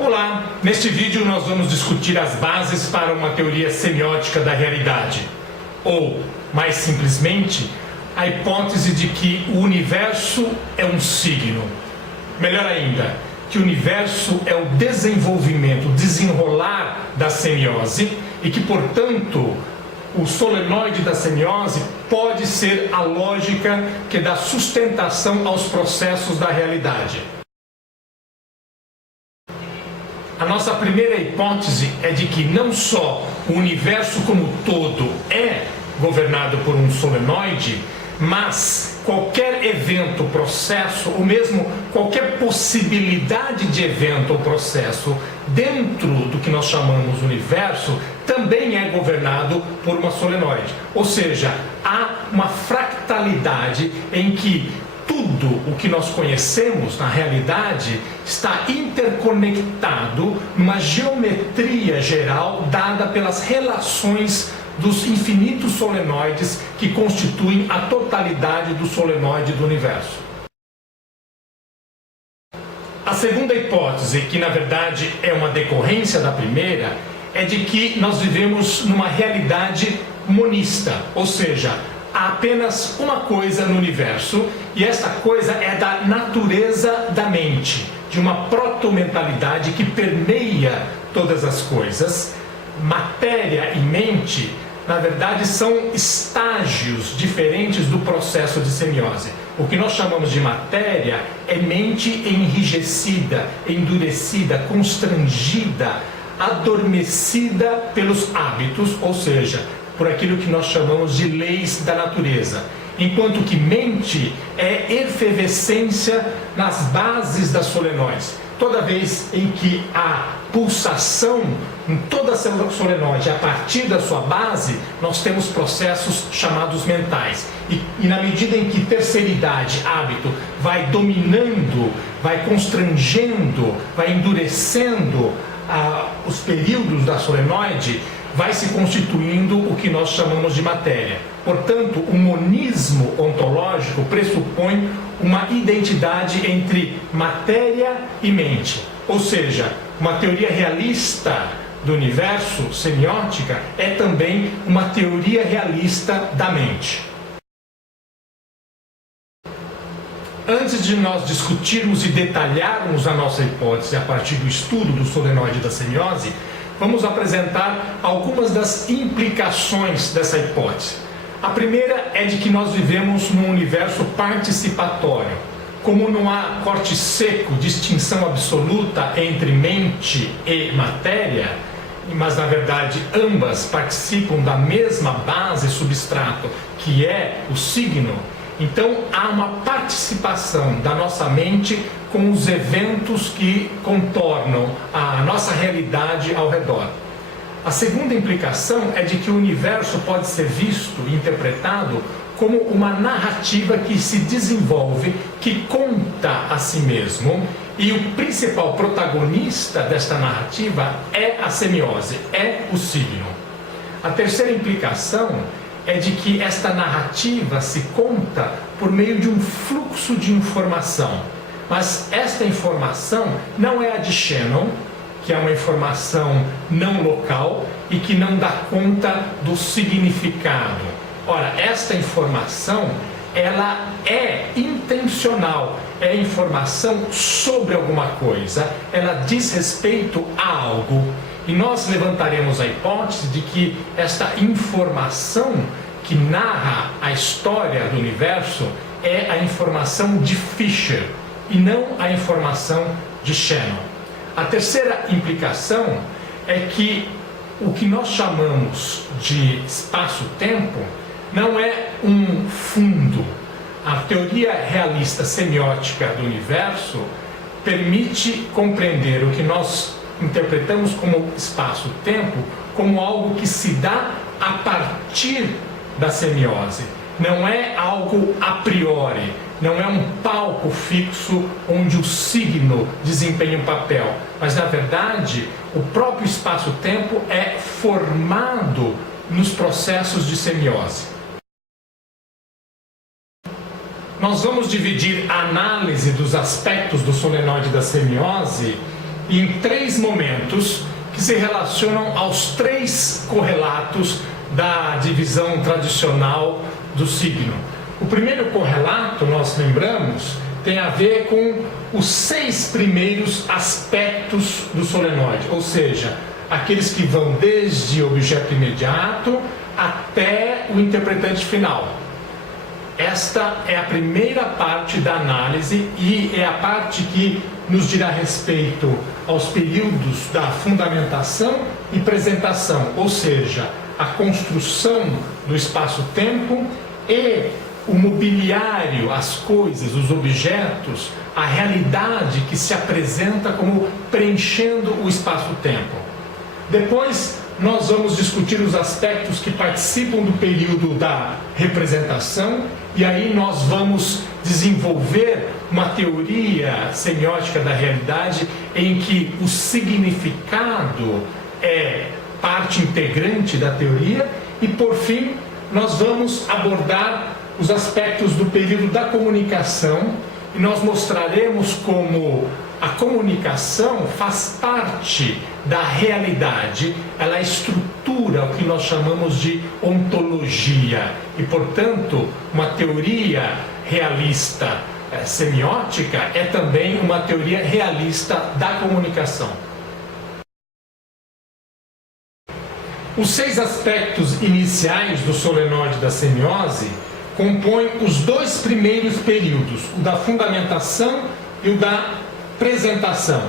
Olá! Neste vídeo nós vamos discutir as bases para uma teoria semiótica da realidade, ou, mais simplesmente, a hipótese de que o universo é um signo. Melhor ainda, que o universo é o desenvolvimento, o desenrolar da semiose e que, portanto, o solenoide da semiose pode ser a lógica que dá sustentação aos processos da realidade. A nossa primeira hipótese é de que não só o universo como todo é governado por um solenoide, mas qualquer evento, processo, ou mesmo qualquer possibilidade de evento ou processo dentro do que nós chamamos universo também é governado por uma solenoide. Ou seja, há uma fractalidade em que tudo o que nós conhecemos na realidade está interconectado numa geometria geral dada pelas relações dos infinitos solenoides que constituem a totalidade do solenoide do universo. A segunda hipótese, que na verdade é uma decorrência da primeira, é de que nós vivemos numa realidade monista, ou seja, há apenas uma coisa no universo e esta coisa é da natureza da mente, de uma proto-mentalidade que permeia todas as coisas. Matéria e mente, na verdade, são estágios diferentes do processo de semiose. O que nós chamamos de matéria é mente enrijecida, endurecida, constrangida, adormecida pelos hábitos, ou seja, por aquilo que nós chamamos de leis da natureza. Enquanto que mente é efervescência nas bases das solenoides. Toda vez em que há pulsação em toda a solenoide a partir da sua base, nós temos processos chamados mentais. E na medida em que terceiridade, hábito, vai dominando, vai constrangendo, vai endurecendo os períodos da solenoide, vai se constituindo o que nós chamamos de matéria. Portanto, o monismo ontológico pressupõe uma identidade entre matéria e mente. Ou seja, uma teoria realista do universo, semiótica, é também uma teoria realista da mente. Antes de nós discutirmos e detalharmos a nossa hipótese a partir do estudo do solenoide da semiose, vamos apresentar algumas das implicações dessa hipótese. A primeira é de que nós vivemos num universo participatório. Como não há corte seco, distinção absoluta entre mente e matéria, mas na verdade ambas participam da mesma base substrato, que é o signo, então há uma participação da nossa mente com os eventos que contornam a nossa realidade ao redor. A segunda implicação é de que o universo pode ser visto e interpretado como uma narrativa que se desenvolve, que conta a si mesmo, e o principal protagonista desta narrativa é a semiose, é o signo. A terceira implicação é de que esta narrativa se conta por meio de um fluxo de informação. Mas esta informação não é a de Shannon, que é uma informação não local e que não dá conta do significado. Ora, esta informação, ela é intencional, é informação sobre alguma coisa, ela diz respeito a algo. E nós levantaremos a hipótese de que esta informação que narra a história do universo é a informação de Fisher e não a informação de Shannon. A terceira implicação é que o que nós chamamos de espaço-tempo não é um fundo. A teoria realista semiótica do universo permite compreender o que nós interpretamos como espaço-tempo como algo que se dá a partir da semiose. Não é algo a priori, não é um palco fixo onde o signo desempenha um papel, mas na verdade o próprio espaço-tempo é formado nos processos de semiose. Nós vamos dividir a análise dos aspectos do solenoide da semiose em 3 momentos que se relacionam aos 3 correlatos da divisão tradicional do signo. O primeiro correlato, nós lembramos, tem a ver com os 6 primeiros aspectos do solenoide, ou seja, aqueles que vão desde o objeto imediato até o interpretante final. Esta é a primeira parte da análise e é a parte que nos dirá respeito aos períodos da fundamentação e apresentação, ou seja, a construção do espaço-tempo e o mobiliário, as coisas, os objetos, a realidade que se apresenta como preenchendo o espaço-tempo. Depois, nós vamos discutir os aspectos que participam do período da representação e aí nós vamos desenvolver uma teoria semiótica da realidade em que o significado é parte integrante da teoria e, por fim, nós vamos abordar os aspectos do período da comunicação e nós mostraremos como a comunicação faz parte da realidade, ela estrutura o que nós chamamos de ontologia e, portanto, uma teoria realista semiótica é também uma teoria realista da comunicação. Os 6 aspectos iniciais do solenoide da semiose compõem os 2 primeiros períodos, o da fundamentação e o da apresentação.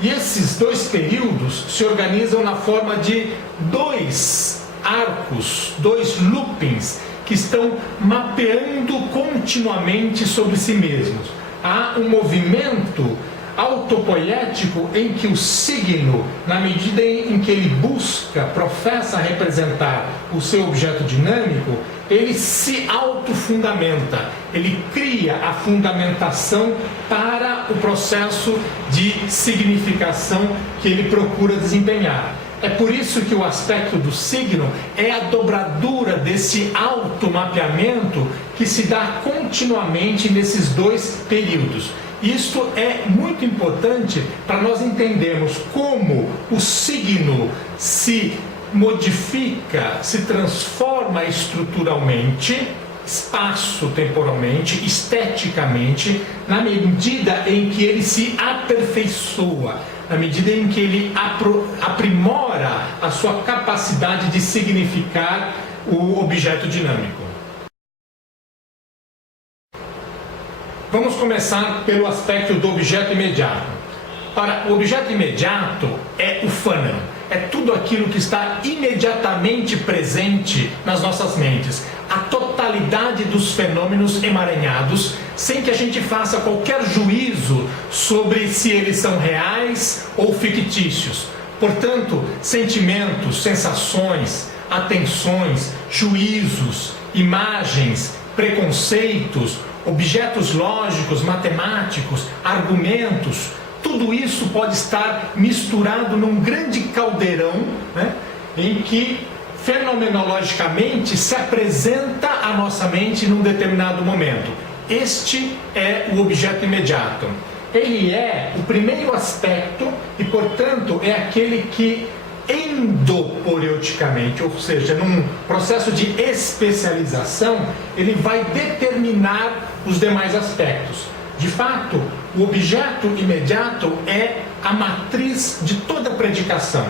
E esses 2 períodos se organizam na forma de 2 arcos, 2 loopings, que estão mapeando continuamente sobre si mesmos. Há um movimento autopoético em que o signo, na medida em que ele busca, professa representar o seu objeto dinâmico, ele se autofundamenta, ele cria a fundamentação para o processo de significação que ele procura desempenhar. É por isso que o aspecto do signo é a dobradura desse automapeamento que se dá continuamente nesses 2 períodos. Isto é muito importante para nós entendermos como o signo se modifica, se transforma estruturalmente, espaço-temporalmente, esteticamente, na medida em que ele se aperfeiçoa, na medida em que ele aprimora a sua capacidade de significar o objeto dinâmico. Vamos começar pelo aspecto do objeto imediato. Ora, o objeto imediato é o fenômeno, é tudo aquilo que está imediatamente presente nas nossas mentes, a totalidade dos fenômenos emaranhados, sem que a gente faça qualquer juízo sobre se eles são reais ou fictícios. Portanto, sentimentos, sensações, atenções, juízos, imagens, preconceitos, objetos lógicos, matemáticos, argumentos, tudo isso pode estar misturado num grande caldeirão, né, em que fenomenologicamente se apresenta à nossa mente num determinado momento. Este é o objeto imediato. Ele é o primeiro aspecto e, portanto, é aquele que endoporeuticamente, ou seja, num processo de especialização, ele vai determinar os demais aspectos. De fato, o objeto imediato é a matriz de toda predicação.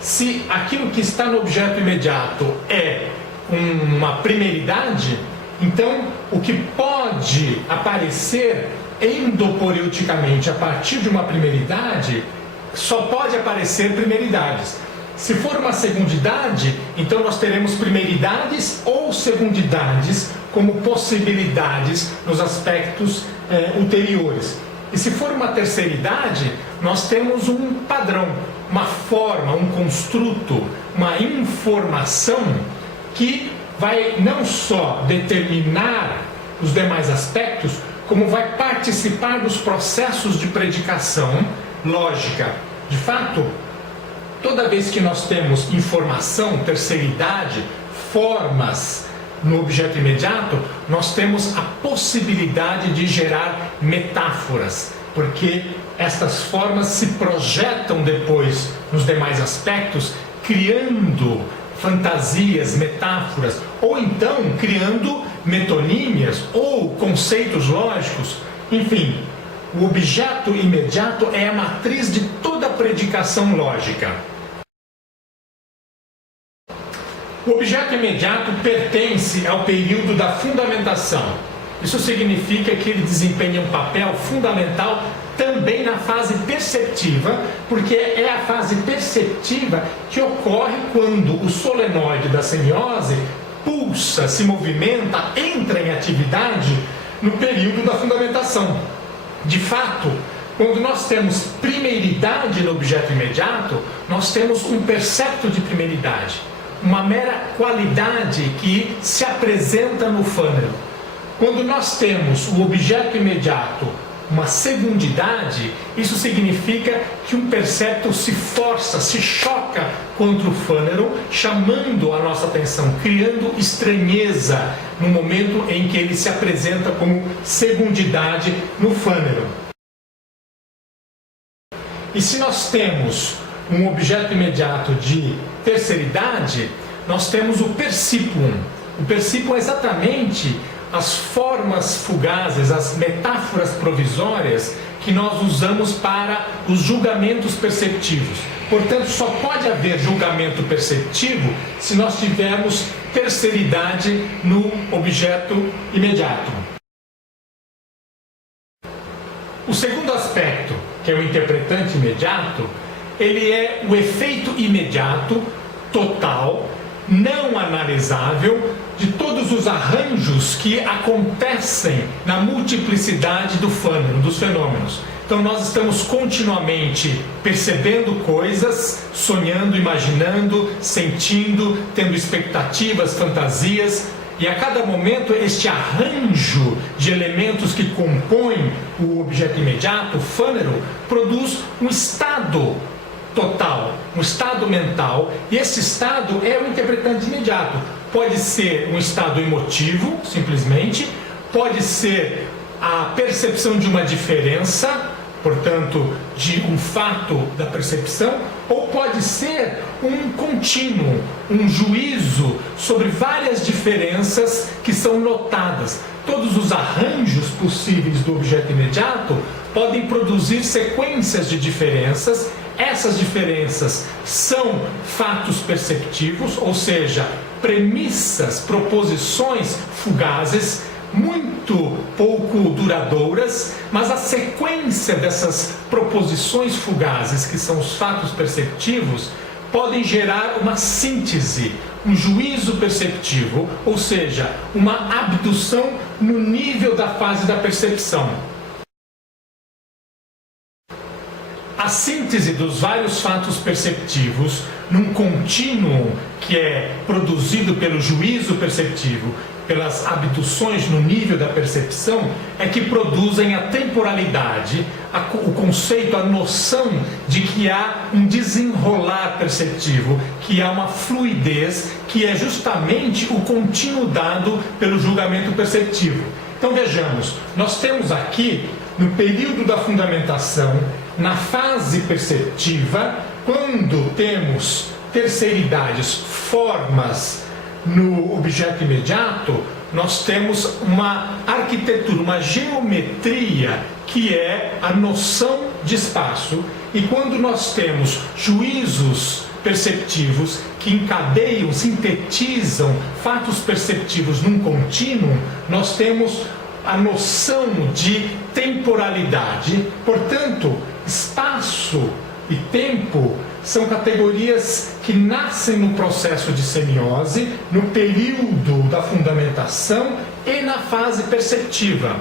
Se aquilo que está no objeto imediato é uma primeiridade, então o que pode aparecer endoporeuticamente a partir de uma primeiridade só pode aparecer primeiridades. Se for uma segundidade, então nós teremos primeiridades ou segundidades como possibilidades nos aspectos ulteriores. E se for uma terceiridade, nós temos um padrão, uma forma, um construto, uma informação que vai não só determinar os demais aspectos, como vai participar dos processos de predicação lógica. De fato, toda vez que nós temos informação, terceiridade, formas no objeto imediato, nós temos a possibilidade de gerar metáforas. porque estas formas se projetam depois nos demais aspectos, criando fantasias, metáforas, ou então criando metonímias ou conceitos lógicos. Enfim, o objeto imediato é a matriz de toda a predicação lógica. O objeto imediato pertence ao período da fundamentação. Isso significa que ele desempenha um papel fundamental também na fase perceptiva, porque é a fase perceptiva que ocorre quando o solenoide da semiose pulsa, se movimenta, entra em atividade no período da fundamentação. De fato, quando nós temos primeiridade no objeto imediato, nós temos um percepto de primeiridade, uma mera qualidade que se apresenta no fônero. Quando nós temos o objeto imediato, uma segundidade, isso significa que um percepto se força, se choca contra o fônero, chamando a nossa atenção, criando estranheza no momento em que ele se apresenta como segundidade no fônero. E se nós temos um objeto imediato de terceiridade, nós temos o percipium. O percipium é exatamente as formas fugazes, as metáforas provisórias que nós usamos para os julgamentos perceptivos. Portanto, só pode haver julgamento perceptivo se nós tivermos terceiridade no objeto imediato. O segundo aspecto, que é o interpretante imediato, ele é o efeito imediato, total, não analisável, de todos os arranjos que acontecem na multiplicidade do fônero, dos fenômenos. Então nós estamos continuamente percebendo coisas, sonhando, imaginando, sentindo, tendo expectativas, fantasias, e a cada momento este arranjo de elementos que compõem o objeto imediato, o fônero, produz um estado total, um estado mental, e esse estado é o interpretante imediato. Pode ser um estado emotivo, simplesmente, pode ser a percepção de uma diferença, portanto, de um fato da percepção, ou pode ser um contínuo, um juízo sobre várias diferenças que são notadas. Todos os arranjos possíveis do objeto imediato podem produzir sequências de diferenças. Essas diferenças são fatos perceptivos, ou seja, premissas, proposições fugazes, muito pouco duradouras, mas a sequência dessas proposições fugazes, que são os fatos perceptivos, podem gerar uma síntese, um juízo perceptivo, ou seja, uma abdução no nível da fase da percepção. A síntese dos vários fatos perceptivos num contínuo que é produzido pelo juízo perceptivo, pelas abduções no nível da percepção, é que produzem a temporalidade, o conceito, a noção de que há um desenrolar perceptivo, que há uma fluidez, que é justamente o contínuo dado pelo julgamento perceptivo. Então vejamos, nós temos aqui, no período da fundamentação, na fase perceptiva, quando temos terceiridades, formas no objeto imediato, nós temos uma arquitetura, uma geometria que é a noção de espaço. E quando nós temos juízos perceptivos que encadeiam, sintetizam fatos perceptivos num contínuo, nós temos a noção de temporalidade. Portanto, espaço e tempo são categorias que nascem no processo de semiose, no período da fundamentação e na fase perceptiva.